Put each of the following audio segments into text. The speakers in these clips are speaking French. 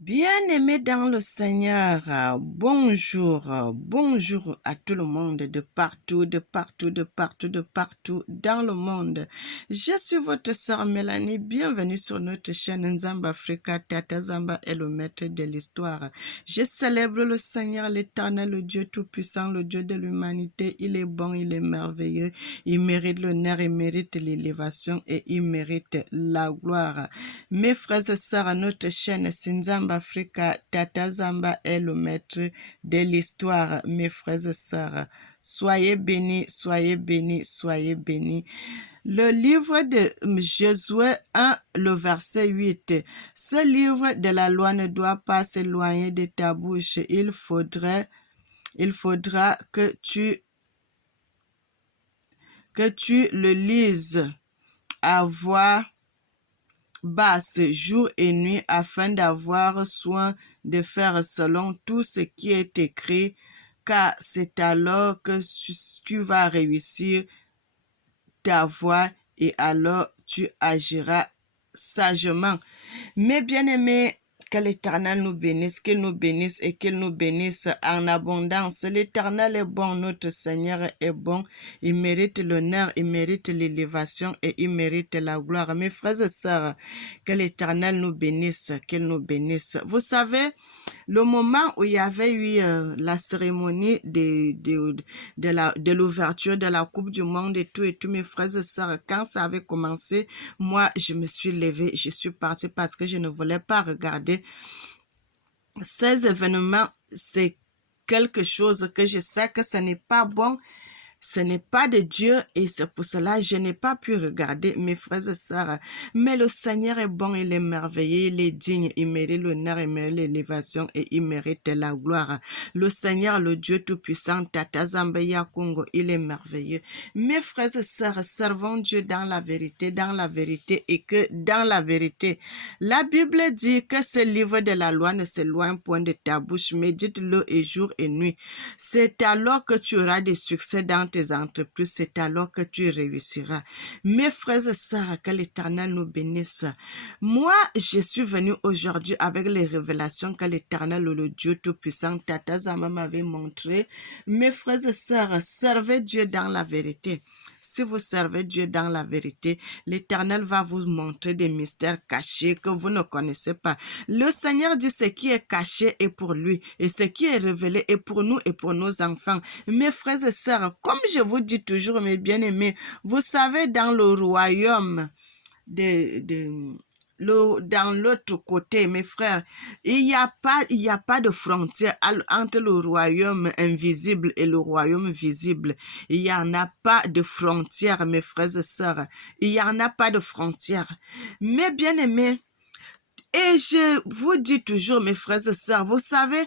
Bien-aimés dans le Seigneur, bonjour à tout le monde de partout dans le monde. Je suis votre sœur Mélanie, bienvenue sur notre chaîne Nzamba Africa. Tata Zamba est le maître de l'histoire. Je célèbre le Seigneur, l'Éternel, le Dieu Tout-Puissant, le Dieu de l'humanité. Il est bon, il est merveilleux, il mérite l'honneur, il mérite l'élévation et il mérite la gloire. Mes frères et sœurs, notre chaîne Nzamba Africa, Tata Zamba est le maître de l'histoire. Mes frères et sœurs, soyez bénis, soyez bénis, soyez bénis. Le livre de Josué 1, le verset 8. Ce livre de la loi ne doit pas s'éloigner de ta bouche. Il faudra que tu le lises à voix basse jour et nuit afin d'avoir soin de faire selon tout ce qui est écrit, car c'est alors que tu vas réussir ta voie et alors tu agiras sagement. Mes bien-aimés, que l'Éternel nous bénisse, qu'il nous bénisse et qu'il nous bénisse en abondance. L'Éternel est bon, notre Seigneur est bon. Il mérite l'honneur, il mérite l'élévation et il mérite la gloire. Mes frères et sœurs, que l'Éternel nous bénisse, qu'il nous bénisse. Vous savez, le moment où il y avait eu la cérémonie de l'ouverture de la Coupe du Monde et tout, mes frères et sœurs, quand ça avait commencé, moi, je me suis levée, je suis partie parce que je ne voulais pas regarder ces événements. C'est quelque chose que je sais que ce n'est pas bon. Ce n'est pas de Dieu et c'est pour cela que je n'ai pas pu regarder, mes frères et sœurs. Mais le Seigneur est bon, il est merveilleux, il est digne, il mérite l'honneur, il mérite l'élévation et il mérite la gloire. Le Seigneur, le Dieu Tout-Puissant, Tata Zambaya Congo, il est merveilleux. Mes frères et sœurs, servons Dieu dans la vérité et que dans la vérité. La Bible dit que ce livre de la loi ne s'éloigne point de ta bouche, médite-le et jour et nuit. C'est alors que tu auras des succès dans tes entreprises, c'est alors que tu réussiras. Mes frères et sœurs, que l'Éternel nous bénisse. Moi, je suis venu aujourd'hui avec les révélations que l'Éternel, le Dieu Tout-Puissant, Tata Zama m'avait montré. Mes frères et sœurs, servez Dieu dans la vérité. Si vous servez Dieu dans la vérité, l'Éternel va vous montrer des mystères cachés que vous ne connaissez pas. Le Seigneur dit ce qui est caché est pour lui et ce qui est révélé est pour nous et pour nos enfants. Mes frères et sœurs, comme je vous dis toujours, mes bien-aimés, vous savez, dans le royaume dans l'autre côté, mes frères, il n'y a pas de frontière entre le royaume invisible et le royaume visible. Il n'y en a pas de frontière, mes frères et sœurs. Il n'y en a pas de frontière. Mes bien-aimés, et je vous dis toujours, mes frères et sœurs, vous savez,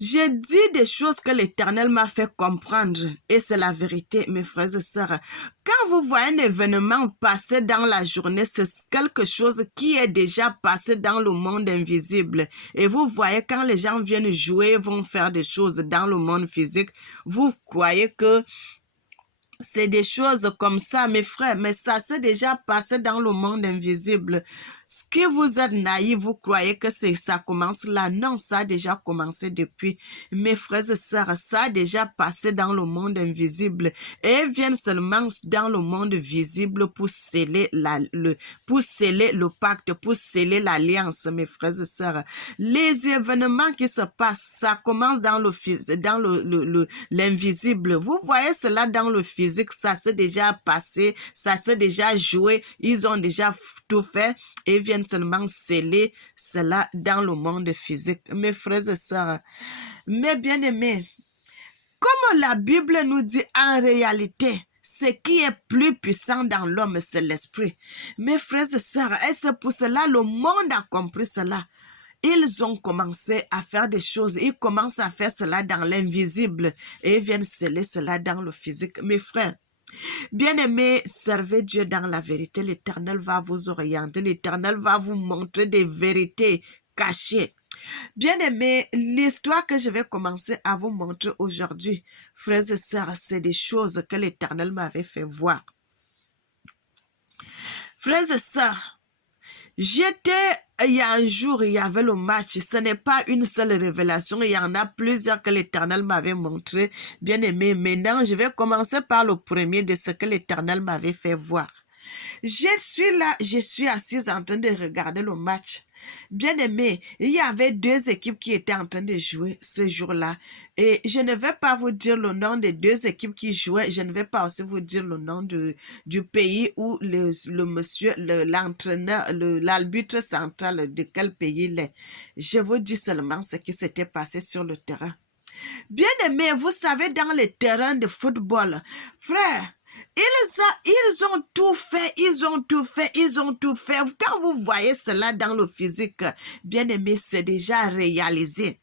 j'ai dit des choses que l'Éternel m'a fait comprendre et c'est la vérité, mes frères et sœurs. Quand vous voyez un événement passer dans la journée, c'est quelque chose qui est déjà passé dans le monde invisible. Et vous voyez quand les gens viennent jouer, vont faire des choses dans le monde physique, vous croyez que c'est des choses comme ça, mes frères, mais ça s'est déjà passé dans le monde invisible. Ce que vous êtes naïfs, vous croyez que ça commence là. Non, ça a déjà commencé depuis. Mes frères et sœurs, ça a déjà passé dans le monde invisible. Et ils viennent seulement dans le monde visible pour sceller le pacte, pour sceller l'alliance, mes frères et sœurs. Les événements qui se passent, ça commence dans l'invisible. Vous voyez cela dans le physique, ça s'est déjà passé, ça s'est déjà joué, ils ont déjà tout fait et viennent seulement sceller cela dans le monde physique. Mes frères et sœurs, mes bien-aimés, comme la Bible nous dit en réalité, ce qui est plus puissant dans l'homme, c'est l'esprit. Mes frères et sœurs, et c'est pour cela le monde a compris cela. Ils ont commencé à faire des choses. Ils commencent à faire cela dans l'invisible et ils viennent sceller cela dans le physique. Mes frères, bien-aimés, servez Dieu dans la vérité. L'Éternel va vous orienter. L'Éternel va vous montrer des vérités cachées. Bien-aimés, l'histoire que je vais commencer à vous montrer aujourd'hui, frères et sœurs, c'est des choses que l'Éternel m'avait fait voir. Frères et sœurs, Il y a un jour, il y avait le match. Ce n'est pas une seule révélation. Il y en a plusieurs que l'Éternel m'avait montré. Bien aimé, maintenant, je vais commencer par le premier de ce que l'Éternel m'avait fait voir. Je suis là, je suis assise en train de regarder le match. Bien aimé, il y avait deux équipes qui étaient en train de jouer ce jour-là. Et je ne vais pas vous dire le nom des deux équipes qui jouaient. Je ne vais pas aussi vous dire le nom du pays où le monsieur, l'entraîneur, l'arbitre central de quel pays il est. Je vous dis seulement ce qui s'était passé sur le terrain. Bien aimé, vous savez, dans les terrains de football, frère, ils ont tout fait, ils ont tout fait, ils ont tout fait. Quand vous voyez cela dans le physique, bien aimé, c'est déjà réalisé.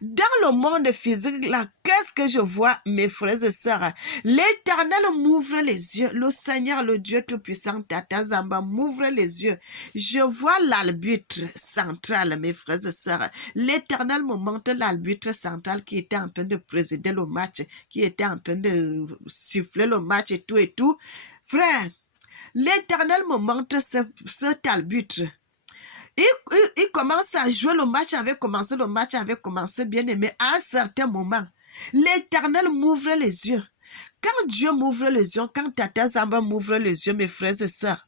Dans le monde physique, là, qu'est-ce que je vois, mes frères et sœurs? L'Éternel m'ouvre les yeux. Le Seigneur, le Dieu Tout-Puissant, Tata Zamba, m'ouvre les yeux. Je vois l'arbitre central, mes frères et sœurs. L'Éternel me montre l'arbitre central qui était en train de présider le match, qui était en train de siffler le match et tout et tout. Frère, l'Éternel me montre cet arbitre. Il commence à jouer, le match avait commencé, bien aimé. À un certain moment, l'Éternel m'ouvre les yeux. Quand Dieu m'ouvre les yeux, quand Tata Zamba m'ouvre les yeux, mes frères et sœurs,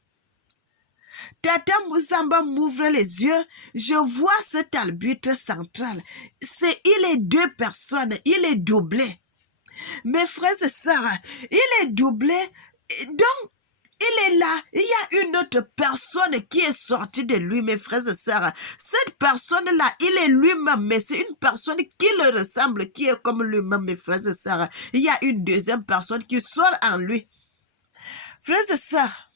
Tata Zamba m'ouvre les yeux, je vois cet arbitre central. Il est deux personnes, il est doublé. Mes frères et sœurs, il est doublé. Donc, il est là, il y a une autre personne qui est sortie de lui, mes frères et sœurs. Cette personne-là, il est lui-même, mais c'est une personne qui le ressemble, qui est comme lui-même, mes frères et sœurs. Il y a une deuxième personne qui sort en lui. Frères et sœurs,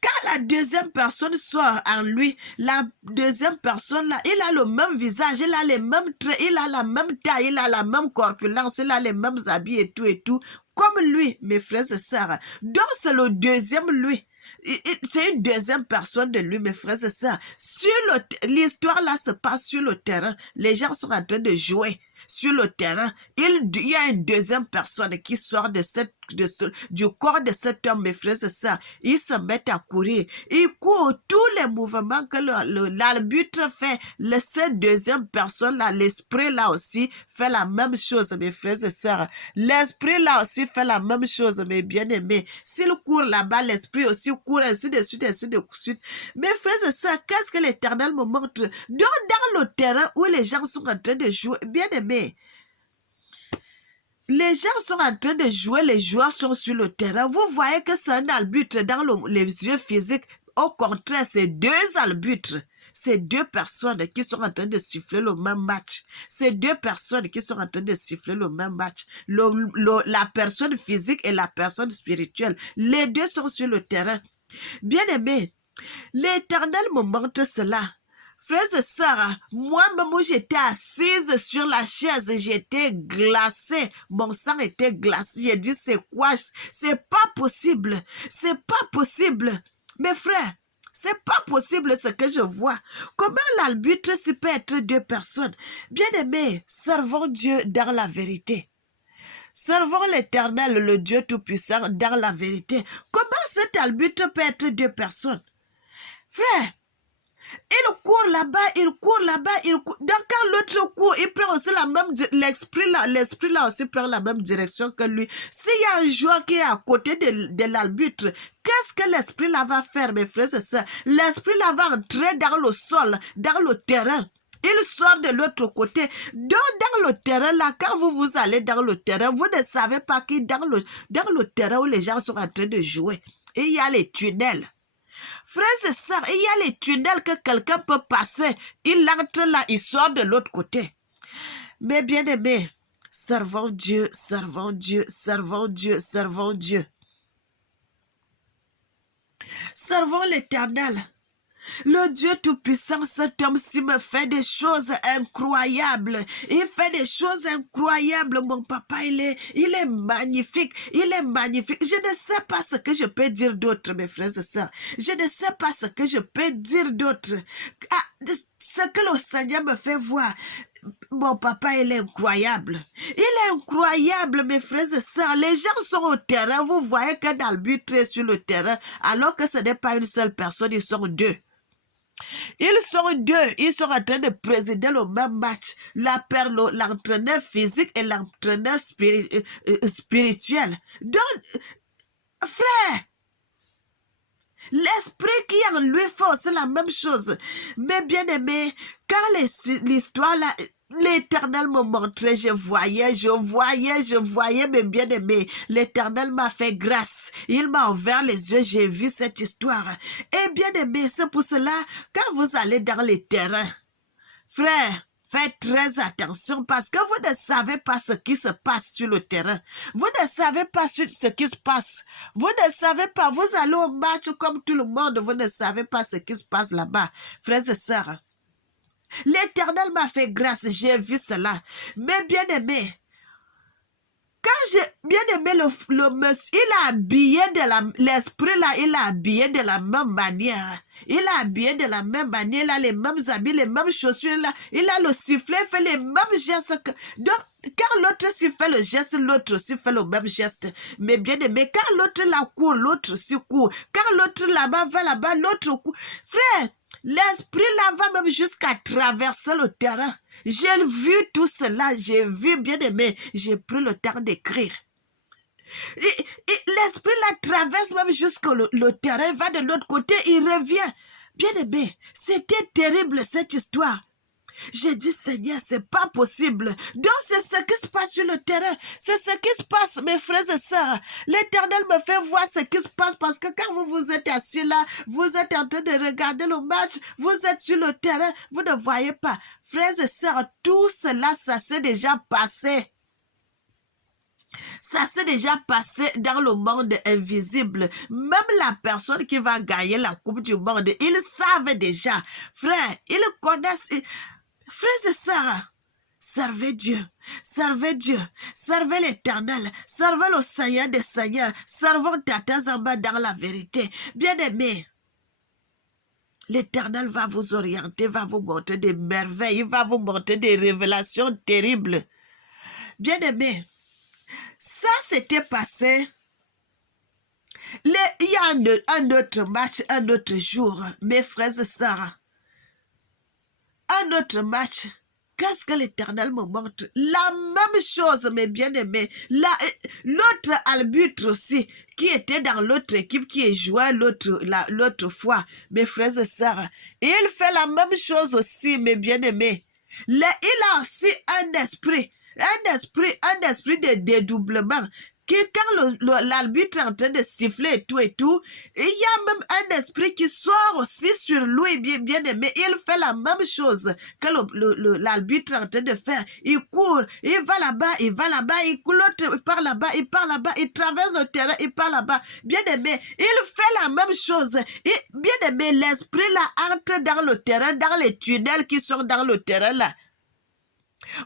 quand la deuxième personne sort en lui, la deuxième personne là, il a le même visage, il a les mêmes traits, il a la même taille, il a la même corpulence, il a les mêmes habits et tout, comme lui, mes frères et sœurs. Donc c'est le deuxième lui. C'est une deuxième personne de lui, mes frères et sœurs. L'histoire là se passe sur le terrain. Les gens sont en train de jouer sur le terrain. Il y a une deuxième personne qui sort du corps de cet homme, mes frères et sœurs. Ils se mettent à courir. Ils courent tous les mouvements que l'arbitre fait. Cette deuxième personne là, l'esprit là aussi fait la même chose, mes frères et sœurs. L'esprit là aussi fait la même chose, mes bien-aimés. S'il court là-bas, l'esprit aussi court, ainsi de suite, ainsi de suite. Mes frères et sœurs, qu'est-ce que l'Éternel me montre? Donc, dans le terrain où les gens sont en train de jouer, bien-aimés, les gens sont en train de jouer, les joueurs sont sur le terrain. Vous voyez que c'est un arbitre dans les yeux physiques. Au contraire, c'est deux arbitres. C'est deux personnes qui sont en train de siffler le même match. C'est deux personnes qui sont en train de siffler le même match. La personne physique et la personne spirituelle. Les deux sont sur le terrain. Bien-aimé, l'Éternel me montre cela. Frères et sœurs, moi-même où j'étais assise sur la chaise, j'étais glacée. Mon sang était glacé. J'ai dit, c'est quoi? C'est pas possible. C'est pas possible. Mes frères, c'est pas possible ce que je vois. Comment l'arbitre peut être deux personnes? Bien-aimés, servons Dieu dans la vérité. Servons l'Éternel, le Dieu Tout-Puissant, dans la vérité. Comment cet arbitre peut être deux personnes? Frère, il court là-bas, il court. Donc quand l'autre court, il prend aussi la même l'esprit là aussi prend la même direction que lui. S'il y a un joueur qui est à côté de l'arbitre, qu'est-ce que l'esprit là va faire, mes frères et sœurs? L'esprit là va entrer dans le sol, dans le terrain. Il sort de l'autre côté. Donc, dans le terrain, là, quand vous allez dans le terrain, vous ne savez pas qui dans le terrain où les gens sont en train de jouer. Et il y a les tunnels. Frères et sœurs, il y a les tunnels que quelqu'un peut passer. Il entre là, il sort de l'autre côté. Mais bien aimés, servons Dieu, servons Dieu, servons Dieu, servons Dieu. Servons l'Éternel. Le Dieu Tout-Puissant, cet homme-ci me fait des choses incroyables. Il fait des choses incroyables. Mon papa, il est magnifique. Il est magnifique. Je ne sais pas ce que je peux dire d'autre, mes frères et sœurs. Je ne sais pas ce que je peux dire d'autre. Ah, ce que le Seigneur me fait voir, mon papa, il est incroyable. Il est incroyable, mes frères et sœurs. Les gens sont au terrain. Vous voyez qu'un arbitre est sur le terrain, alors que ce n'est pas une seule personne, ils sont deux. Ils sont deux. Ils sont en train de présider le même match. L'entraîneur physique et l'entraîneur spirituel. Donc, frère, l'esprit qui en lui fait, c'est la même chose. Mais bien aimé, quand l'histoire là, l'Éternel me montrait, je voyais, mais bien aimé, l'Éternel m'a fait grâce. Il m'a ouvert les yeux, j'ai vu cette histoire. Et bien aimé, c'est pour cela, quand vous allez dans les terrains, frère, faites très attention parce que vous ne savez pas ce qui se passe sur le terrain. Vous ne savez pas ce qui se passe. Vous ne savez pas. Vous allez au match comme tout le monde. Vous ne savez pas ce qui se passe là-bas. Frères et sœurs, l'Éternel m'a fait grâce. J'ai vu cela. Mais bien aimé, quand j'ai bien aimé le monsieur, il a habillé l'esprit là, il a habillé de la même manière. Il a habillé de la même manière, il a les mêmes habits, les mêmes chaussures, là. Il a le sifflet, fait les mêmes gestes. Donc, quand l'autre aussi fait le geste, l'autre aussi fait le même geste. Mais bien aimé, quand l'autre là court, l'autre aussi court. Quand l'autre là-bas va là-bas, l'autre court. Frère, l'esprit là va même jusqu'à traverser le terrain. J'ai vu tout cela, j'ai vu, bien aimé, j'ai pris le temps d'écrire. L'esprit là traverse même jusqu'au le terrain, va de l'autre côté, il revient. Bien aimé, c'était terrible cette histoire. J'ai dit, Seigneur, c'est pas possible. Donc, c'est ce qui se passe sur le terrain. C'est ce qui se passe, mes frères et sœurs. L'Éternel me fait voir ce qui se passe parce que quand vous êtes assis là, vous êtes en train de regarder le match, vous êtes sur le terrain, vous ne voyez pas. Frères et sœurs, tout cela, ça s'est déjà passé. Ça s'est déjà passé dans le monde invisible. Même la personne qui va gagner la Coupe du Monde, ils savent déjà. Frère, ils connaissent. Frères et sœurs, servez Dieu, servez l'Éternel, servez le Seigneur des Seigneurs, servons Tata Zamba dans la vérité. Bien-aimés, l'Éternel va vous orienter, va vous montrer des merveilles, il va vous montrer des révélations terribles. Bien-aimés, ça s'était passé. Il y a un autre match, un autre jour, mes frères et sœurs. Un autre match. Qu'est-ce que l'Éternel me montre? La même chose, mes bien-aimés. L'autre arbitre aussi, qui était dans l'autre équipe, qui est joué l'autre fois, mes frères et sœurs. Et il fait la même chose aussi, mes bien-aimés. Il a aussi un esprit de dédoublement. Quand l'arbitre est en train de siffler et tout, il y a même un esprit qui sort aussi sur lui, bien aimé. Il fait la même chose que l'arbitre est en train de faire. Il court, il va là-bas, il court, l'autre il part là-bas, il traverse le terrain, il part là-bas. Bien aimé, il fait la même chose. Et, bien aimé, l'esprit là entre dans le terrain, dans les tunnels qui sont dans le terrain là.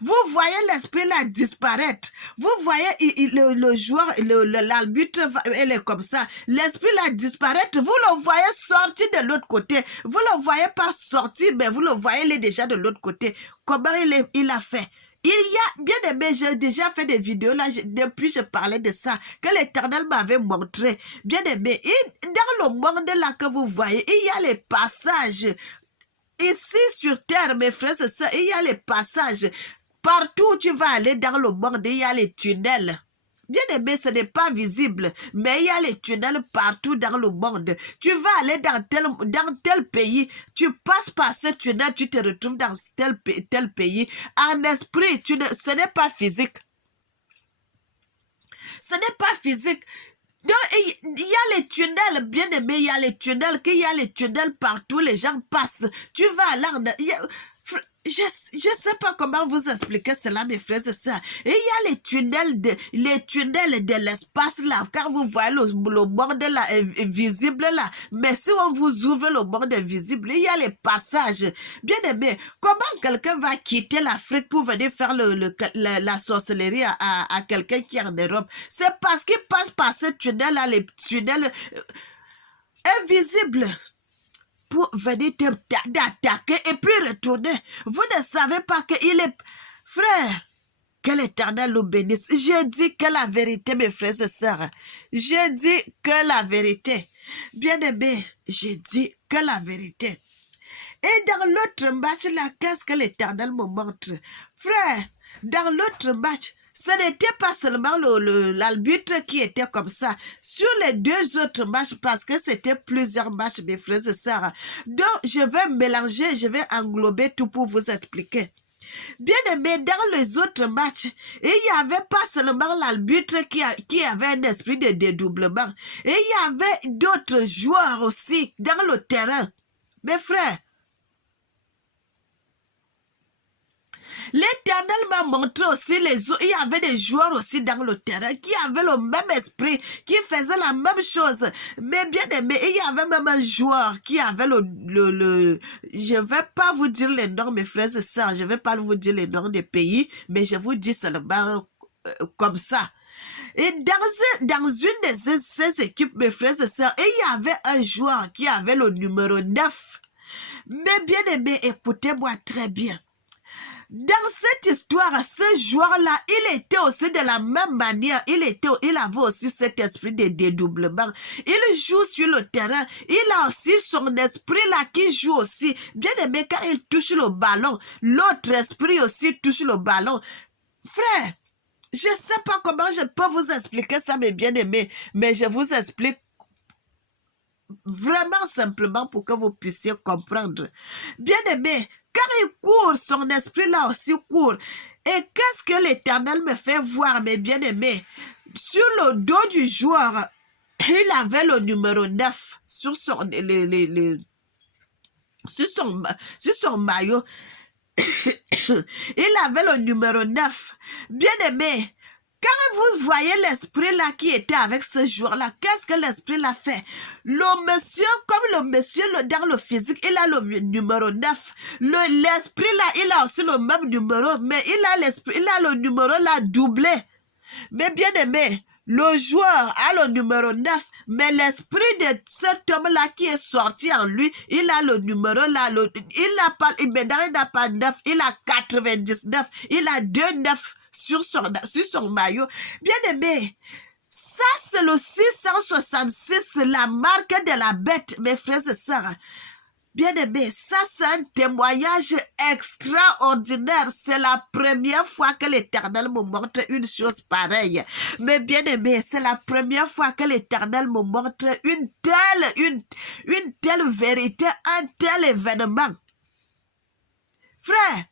Vous voyez l'esprit là disparaître. Vous voyez le joueur, l'arbitre, elle est comme ça. L'esprit là disparaître. Vous le voyez sortir de l'autre côté. Vous le voyez pas sortir, mais vous le voyez, il est déjà de l'autre côté. Comment il a fait? Il y a, bien aimé, j'ai déjà fait des vidéos là, depuis je parlais de ça, que l'Éternel m'avait montré. Bien aimé, dans le monde là que vous voyez, il y a les passages. Ici sur terre, mes frères et sœurs, il y a les passages. Partout où tu vas aller dans le monde, il y a les tunnels. Bien aimé, ce n'est pas visible, mais il y a les tunnels partout dans le monde. Tu vas aller dans tel pays, tu passes par ce tunnel, tu te retrouves dans tel pays. En esprit, ce n'est pas physique. Ce n'est pas physique. Donc, il y a les tunnels, bien aimé, il y a les tunnels partout, les gens passent. Tu vas là, je sais pas comment vous expliquer cela, mes frères et sœurs. Et il y a les tunnels de l'espace là, car vous voyez le monde là, visible là. Mais si on vous ouvre le monde invisible, il y a les passages. Bien aimé, comment quelqu'un va quitter l'Afrique pour venir faire la sorcellerie à quelqu'un qui est en Europe? C'est parce qu'il passe par ce tunnel là, les tunnels invisibles, pour venir t'attaquer et puis retourner. Vous ne savez pas qu'il est... Frère, que l'Éternel nous bénisse. J'ai dit que la vérité, mes frères et sœurs. J'ai dit que la vérité. Bien-aimé, j'ai dit que la vérité. Et dans l'autre match, là, qu'est-ce que l'Éternel me montre? Frère, dans l'autre match, ce n'était pas seulement l'arbitre qui était comme ça. Sur les deux autres matchs, parce que c'était plusieurs matchs, mes frères et sœurs. Donc, je vais mélanger, je vais englober tout pour vous expliquer. Bien aimé, dans les autres matchs, il n'y avait pas seulement l'arbitre qui avait un esprit de dédoublement. Et il y avait d'autres joueurs aussi dans le terrain. Mes frères, l'Éternel m'a montré aussi il y avait des joueurs aussi dans le terrain qui avaient le même esprit, qui faisaient la même chose. Mais bien aimé, il y avait même un joueur qui avait je ne vais pas vous dire les noms, mes frères et sœurs, je ne vais pas vous dire les noms des pays, mais je vous dis seulement comme ça. Et dans une de ces équipes, mes frères et sœurs, il y avait un joueur qui avait le numéro 9. Mais bien aimé, écoutez-moi très bien. Dans cette histoire, ce joueur-là, il était aussi de la même manière, il avait aussi cet esprit de dédoublement. Il joue sur le terrain, il a aussi son esprit-là qui joue aussi. Bien aimé, quand il touche le ballon, l'autre esprit aussi touche le ballon. Frère, je ne sais pas comment je peux vous expliquer ça, mes bien-aimés, mais je vous explique vraiment simplement pour que vous puissiez comprendre. Bien-aimé, quand il court, son esprit là aussi court. Et qu'est-ce que l'Éternel me fait voir, mes bien-aimés? Sur le dos du joueur, il avait le numéro 9 sur son, sur son maillot. Il avait le numéro 9. Bien-aimé, quand vous voyez l'esprit là qui était avec ce joueur-là, qu'est-ce que l'esprit l'a fait? Le monsieur, comme le monsieur dans le physique, il a le numéro 9. L'esprit là, il a aussi le même numéro, mais il a le numéro là doublé. Mais bien aimé, le joueur a le numéro 9, mais l'esprit de cet homme-là qui est sorti en lui, il a le numéro là, maintenant il n'a pas 9, il a 99, il a 2-9 sur son maillot. Bien aimé, ça c'est le 666, la marque de la bête, mes frères et sœurs. Bien aimé, ça c'est un témoignage extraordinaire. C'est la première fois que l'Éternel me montre une chose pareille. Mais bien aimé, c'est la première fois que l'Éternel me montre une telle vérité, un tel événement. Frère,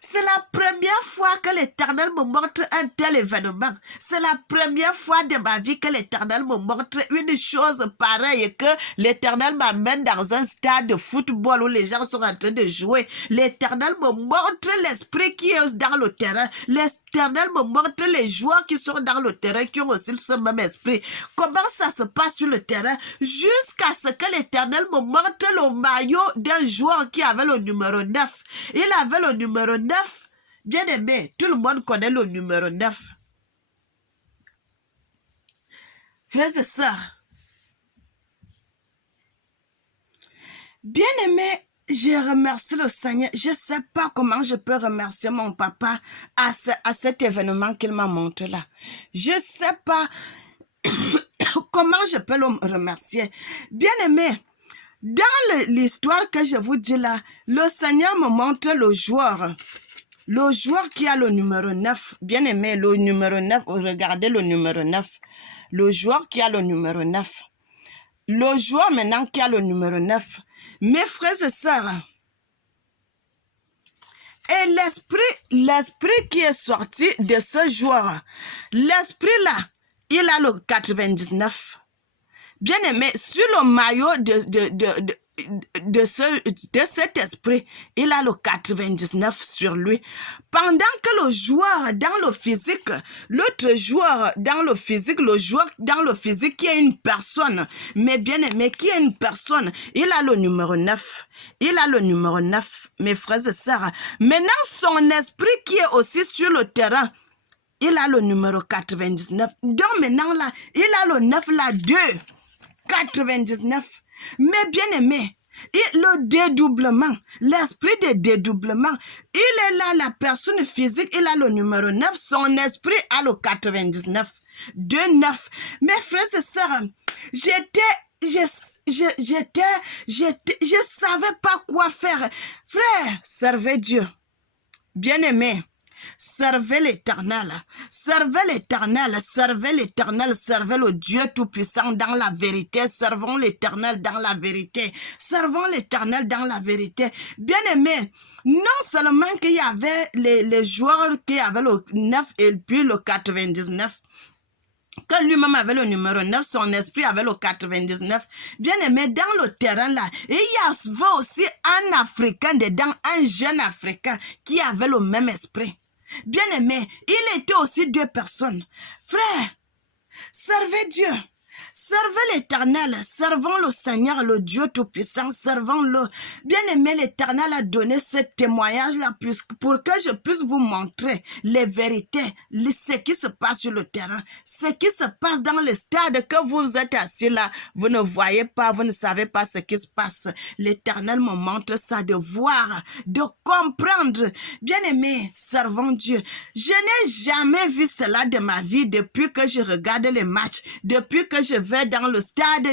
c'est la première fois que l'Éternel me montre un tel événement. C'est la première fois de ma vie que l'Éternel me montre une chose pareille, que l'Éternel m'amène dans un stade de football où les gens sont en train de jouer. L'Éternel me montre l'esprit qui est dans le terrain. L'Éternel me montre les joueurs qui sont dans le terrain, qui ont aussi ce même esprit. Comment ça se passe sur le terrain? Jusqu'à ce que l'Éternel me montre le maillot d'un joueur qui avait le numéro 9. Il avait le numéro 9. Bien aimé, tout le monde connaît le numéro 9. Frères et sœurs, bien aimé, je remercie le Seigneur. Je ne sais pas comment je peux remercier mon papa à cet événement qu'il m'a montré là. Je ne sais pas comment je peux le remercier. Bien aimé, dans l'histoire que je vous dis là, le Seigneur me montre le joueur. Le joueur qui a le numéro 9, bien aimé, le numéro 9, regardez le numéro 9. Le joueur qui a le numéro 9. Le joueur maintenant qui a le numéro 9. Mes frères et sœurs, et l'esprit qui est sorti de ce joueur, l'esprit là, il a le 99. Bien aimé, sur le maillot de cet esprit, il a le 99 sur lui. Pendant que le joueur dans le physique, l'autre joueur dans le physique, le joueur dans le physique qui est une personne, mais bien aimé, qui est une personne, il a le numéro 9. Il a le numéro 9, mes frères et sœurs. Maintenant, son esprit qui est aussi sur le terrain, il a le numéro 99. Donc maintenant là, il a le 9 là, 2. 99. Mais bien aimé, Et le dédoublement, l'esprit de dédoublement, il est là, la personne physique, il a le numéro 9, son esprit a le 99, 2-9. Mes frères et sœurs, je savais pas quoi faire. Frère, servez Dieu. Bien-aimé, servez l'Éternel, servez l'Éternel, servez l'Éternel, servez le Dieu Tout-Puissant dans la vérité, servons l'Éternel dans la vérité, servons l'Éternel dans la vérité. Bien-aimé, non seulement qu'il y avait les joueurs qui avaient le 9 et puis le 99, que lui-même avait le numéro 9, son esprit avait le 99. Bien aimé, dans le terrain là, il y avait aussi un Africain dedans, un jeune Africain qui avait le même esprit. Bien aimé, il était aussi 2 personnes. Frère, servez Dieu. Servez l'Éternel, servons le Seigneur, le Dieu Tout-Puissant, servons-le. Bien-aimé, l'Éternel a donné ce témoignage-là pour que je puisse vous montrer les vérités, ce qui se passe sur le terrain, ce qui se passe dans le stade que vous êtes assis là. Vous ne voyez pas, vous ne savez pas ce qui se passe. L'Éternel me montre ça, de voir, de comprendre. Bien-aimé, servons Dieu. Je n'ai jamais vu cela de ma vie depuis que je regarde les matchs, depuis que je vais dans le stade,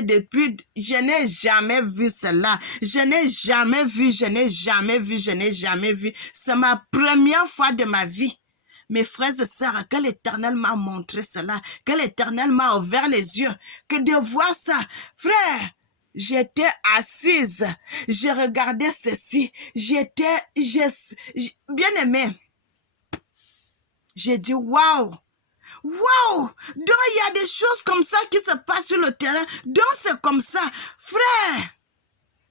je n'ai jamais vu cela. Je n'ai jamais vu. C'est ma première fois de ma vie. Mes frères et sœurs, que l'Éternel m'a montré cela, que l'Éternel m'a ouvert les yeux, que de voir ça. Frère, j'étais assise, je regardais ceci, bien aimé. J'ai dit, waouh! Wow! Donc, il y a des choses comme ça qui se passent sur le terrain. Donc, c'est comme ça. Frère,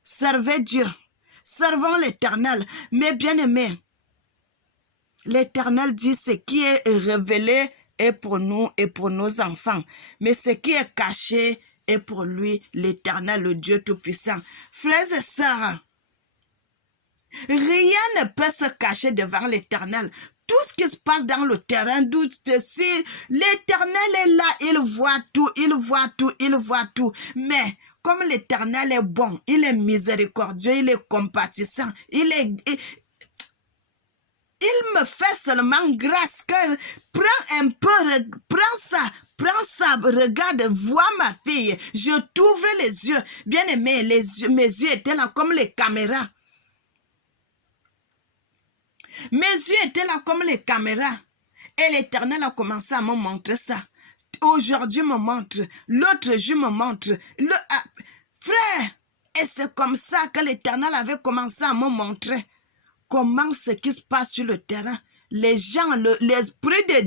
servez Dieu. Servons l'Éternel. Mais bien aimé, l'Éternel dit ce qui est révélé est pour nous et pour nos enfants. Mais ce qui est caché est pour lui, l'Éternel, le Dieu Tout-Puissant. Frères et sœurs, rien ne peut se cacher devant l'Éternel. Tout ce qui se passe dans le terrain, si l'Éternel est là, il voit tout. Mais comme l'Éternel est bon, il est miséricordieux, il est compatissant, il me fait seulement grâce. Prends un peu, prends ça, regarde, vois ma fille. Je t'ouvre les yeux. Bien aimé, mes yeux étaient là comme les caméras. Mes yeux étaient là comme les caméras. Et l'Éternel a commencé à me montrer ça. Aujourd'hui me montre. L'autre jour me montre. Frère, et c'est comme ça que l'Éternel avait commencé à me montrer comment ce qui se passe sur le terrain. Les gens, l'esprit de